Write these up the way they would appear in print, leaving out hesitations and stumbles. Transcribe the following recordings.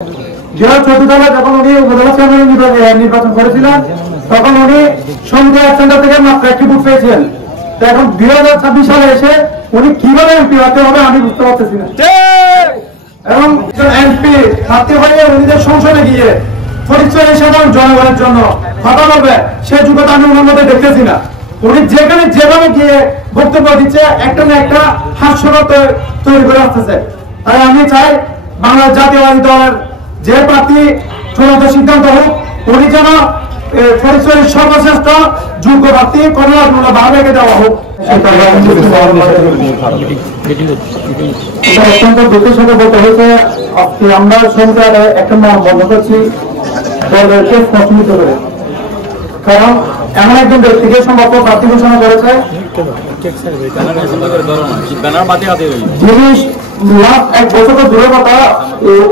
2014 সালে যখন উনি উপজেলা চেয়ারম্যান নির্বাচন করেছিলেন তখন উনি সন্ধ্যা সেন্টার থেকে মাত্র একটি ভোট পেয়েছিলেন। এখন 2026 সালে এসে উনি কিভাবে এমপি হতে হবে আমি বুঝতে পারতেছি না। এবং এমপি হাতে হয়ে উনিদের সংসদে গিয়ে পরিচয় সাধারণ জনগণের জন্য কথা বলবে সে যোগ্যতা আমি ওনার মধ্যে দেখতেছি না। উনি যেখানে যেভাবে গিয়ে বক্তব্য দিচ্ছে একটা না একটা হাস্যরত তৈরি করে আসতেছে। তাই আমি চাই বাংলাদেশ জাতীয়বাদী দলের যে প্রার্থী চূড়ান্ত সিদ্ধান্ত হোক উনি যেন পরিচয়ের সর্বশ্রেষ্ঠ যোগ্য প্রার্থী কর্মী ভাবে দেওয়া হোক। অত্যন্ত দুঃখের সাথে বলতে হয়েছে আমরা সরকারে একটা নাম বন্ধ করছি দলকে প্রশ্নিত করে, কারণ এমন একজন ব্যক্তিকে সম্ভব প্রার্থী ঘোষণা করেছে জিনিস লাভ 1 বছর দূরের কথা।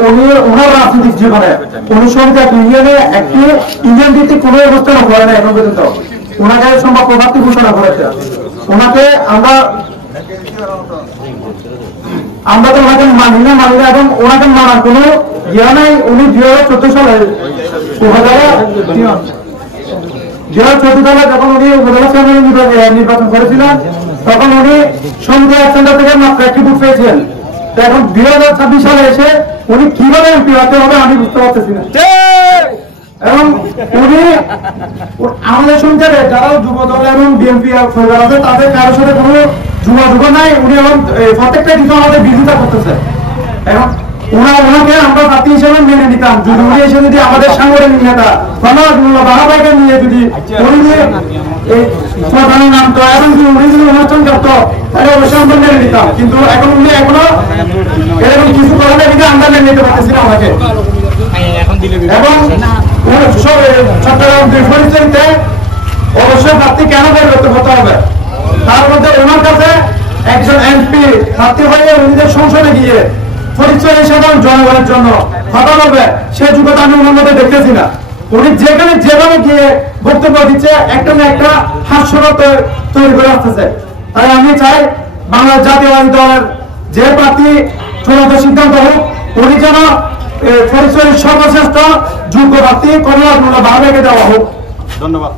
উনি ওনার রাজনৈতিক জীবনে 19 ইউনিয়নে একটি ইউনিয়ন ভিত্তিক কোনো অবস্থান করে না এখন পর্যন্ত। ওনাকে সম্ভব প্রার্থী ঘোষণা করেছে। ওনাকে আমরা তো ওনাকে মানি না এবং ওনাকে মানার কোনো ইয়ে নাই। উনি 2014 সালে যখন উনি উপজেলা চেয়ারম্যান নির্বাচন করেছিলেন তখন উনি সন্ধ্যা সেন্টার থেকে মাত্র একটি ভোট পেয়েছিলেন। এখন 2026 সালে এসে উনি কিভাবে এমপি হতে হবে আমি বুঝতে পারতেছি না। এবং উনি আমাদের সংখ্যারে যারা যুব দল এবং বিএনপি সরকার আছে তাদের কারোর সাথে কোনো যোগাযোগ নাই। উনি এবং প্রত্যেকটা কিছু আমাদের বিরোধিতা করতেছে। এবং ওনাকে আমরা প্রার্থী হিসেবে মেনে নিতাম যদি উনি এসে যদি আমাদের সাংগঠনিক নেতা বাহাবাইকে নিয়ে যদি উনি প্রধানের নাম তো এবং উনি যদি অনুষ্ঠান করতো তাহলে অবশ্যই আমরা মেনে নিতাম। কিন্তু এখন উনি এখনো এরকম কিছু করার কিন্তু আমরা মেনে নিতে পারতেছি না ওনাকে। এবং চট্টগ্রাম পরিস্থিতিতে অবশ্যই প্রার্থী কেন পরিবর্তন করতে হবে তার মধ্যে ওনার কাছে একজন এমপি প্রার্থী হয়ে উনিদের সংসদে গিয়ে পরিচয় সাধারণ জনগণের জন্য কথা বলবে সে যোগ্যতা আমি ওনার মধ্যে দেখতেছি না। উনি যেখানে যেভাবে গিয়ে বক্তব্য দিচ্ছে একটা না একটা হাস্যরত তৈরি করে আসতেছে। তাই আমি চাই বাংলাদেশ জাতীয়বাদী দলের যে প্রার্থী চূড়ান্ত সিদ্ধান্ত হোক উনি যেন পরিচয়ের সর্বশ্রেষ্ঠ যোগ্য প্রার্থী কর্মী ভাবে দেওয়া হোক। ধন্যবাদ।